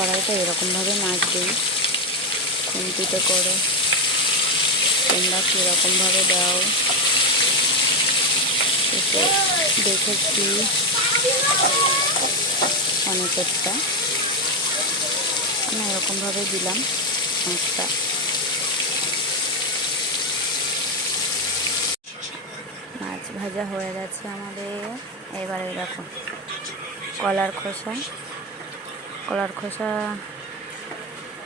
কড়াইটা এরকমভাবে দিই খুন্তিতে করে তোমরা কীরকমভাবে দাও। দেখেছি অনেকেরটা। আমি এরকমভাবে দিলাম মাছটা মাছ ভাজা হয়ে গেছে আমাদের। এবারে দেখো, কলার খোসা। কলার খোসা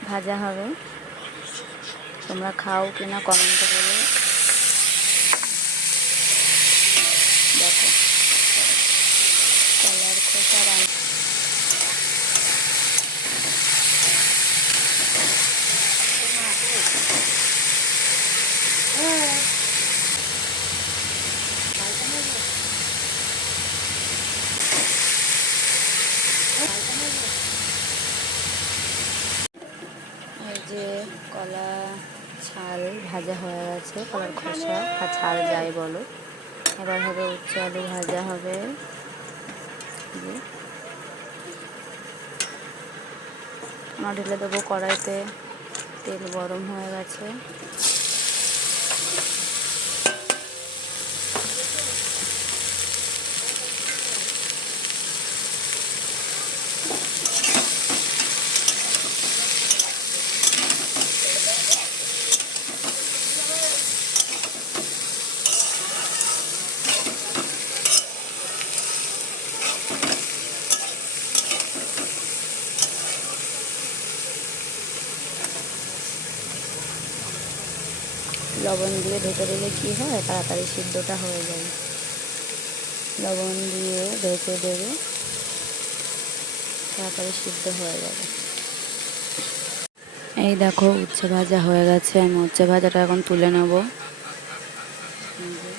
ভাজা হবে। তোমরা খাও কিনা কমেন্টে বলে। দেখো কলার খোসা কলা ছাল ভাজা হয়ে গেছে, কলার খোসা আর ছাল যাই বলো। এবার হবে উচ্চ আলু ভাজা হবে। আমরা ঢেলে দেবো কড়াইতে, তেল গরম হয়ে গেছে। লবণ দিয়ে ঢেকে দিলে কী হয়? তাড়াতাড়ি সিদ্ধটা হয়ে যায়। লবণ দিয়ে ঢেকে দেবে। তাড়াতাড়ি সিদ্ধ হয়ে যাবে। এই দেখো, উচ্ছে ভাজা হয়ে গেছে। আমি উচ্ছে ভাজাটা এখন তুলে নেব এই যে।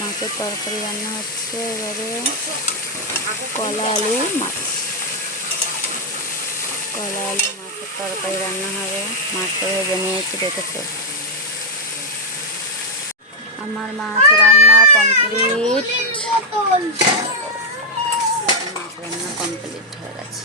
মাছের তরকারি রান্না হচ্ছে। এবারে কলা আলু মাছ। কলা আলু মাছের তরকারি রান্না হবে। মাছটা ভেজে নিয়েছি, দেখেছ? আমার মাছ রান্না কমপ্লিট। মাছ রান্না কমপ্লিট হয়ে গেছে।